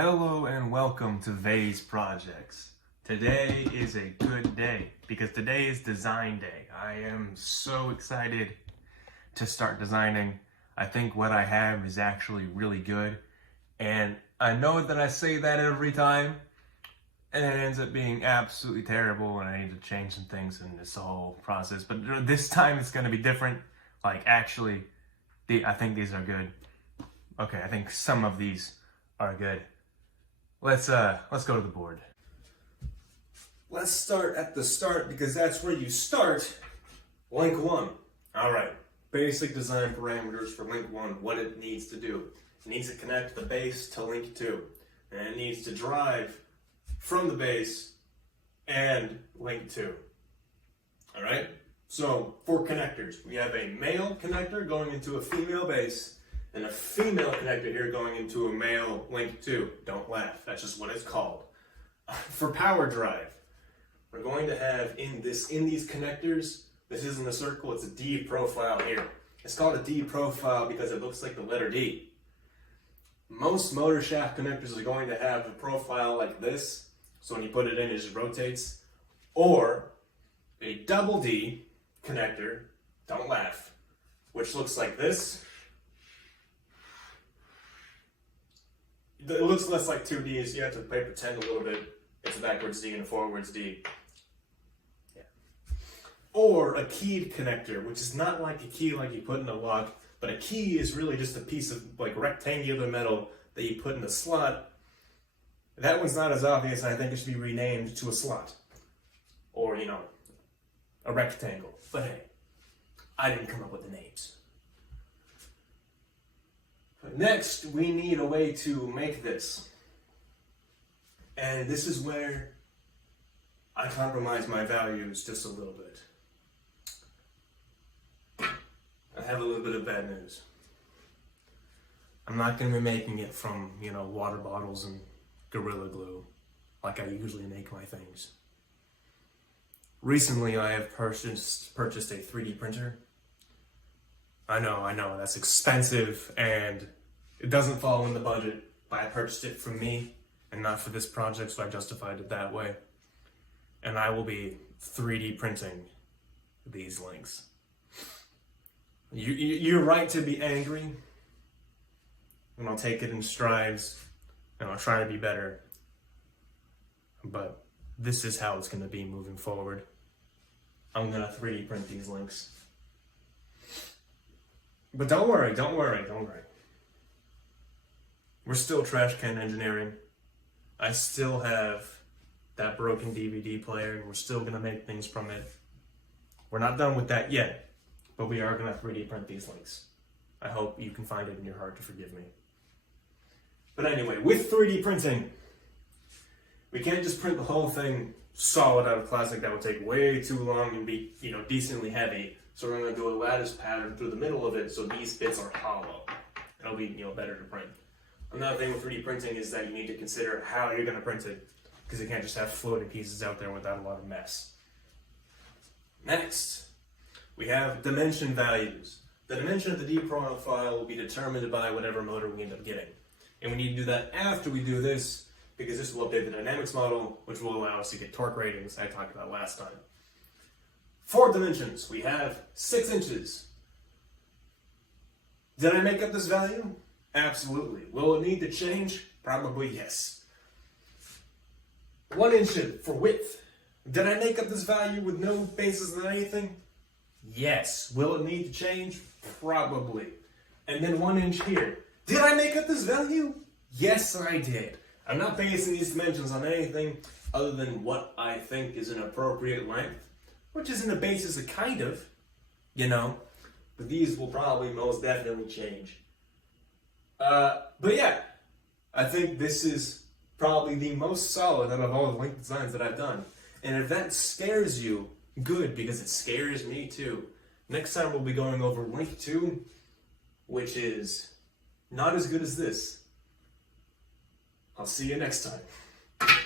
Hello and welcome to Vase Projects. Today is a good day because today is design day. I am so excited to start designing. I think what I have is actually really good, and I know that I say that every time and it ends up being absolutely terrible and I need to change some things in this whole process, but this time it's going to be different. Like actually, I think these are good. Okay, I think some of these are good. Let's go to the board. Let's start at the start because that's where you start. Link 1. All right. Basic design parameters for link 1. What it needs to do. It needs to connect the base to link 2. And it needs to drive from the base and link 2. All right. So for connectors, we have a male connector going into a female base, and a female connector here going into a male link 2. Don't laugh, that's just what it's called. For power drive, we're going to have in these connectors, this isn't a circle, it's a D profile here. It's called a D profile because it looks like the letter D. Most motor shaft connectors are going to have a profile like this, so when you put it in, it just rotates. Or a double D connector, don't laugh, which looks like this. It looks less like 2Ds, you have to pretend a little bit. It's a backwards D and a forwards D. Yeah. Or a keyed connector, which is not like a key like you put in a lock, but a key is really just a piece of like rectangular metal that you put in the slot. That one's not as obvious, and I think it should be renamed to a slot. Or, a rectangle. But hey, I didn't come up with the names. Next, we need a way to make this. And this is where I compromise my values just a little bit. I have a little bit of bad news. I'm not going to be making it from, water bottles and Gorilla Glue like I usually make my things. Recently, I have purchased a 3D printer. I know, that's expensive and it doesn't fall in the budget, but I purchased it for me and not for this project, so I justified it that way. And I will be 3D printing these links. You're right to be angry, and I'll take it in strides, and I'll try to be better. But this is how it's going to be moving forward. I'm going to 3D print these links. But don't worry. We're still trash can engineering. I still have that broken DVD player, and we're still gonna make things from it. We're not done with that yet, but we are gonna 3D print these links. I hope you can find it in your heart to forgive me. But anyway, with 3D printing, we can't just print the whole thing solid out of plastic. That would take way too long and be, decently heavy. So we're gonna do a lattice pattern through the middle of it so these bits are hollow. It'll be, better to print. Another thing with 3D printing is that you need to consider how you're gonna print it, because you can't just have floating pieces out there without a lot of mess. Next, we have dimension values. The dimension of the D profile will be determined by whatever motor we end up getting. And we need to do that after we do this, because this will update the dynamics model, which will allow us to get torque ratings I talked about last time. For dimensions, we have 6 inches. Did I make up this value? Absolutely. Will it need to change? Probably yes. 1 inch for width. Did I make up this value with no basis in anything? Yes. Will it need to change? Probably. And then 1 inch here. Did I make up this value? Yes, I did. I'm not basing these dimensions on anything other than what I think is an appropriate length, which isn't a basis, a kind of, but these will probably most definitely change. But yeah, I think this is probably the most solid out of all the link designs that I've done. And if that scares you, good, because it scares me too. Next time we'll be going over link 2, which is not as good as this. I'll see you next time.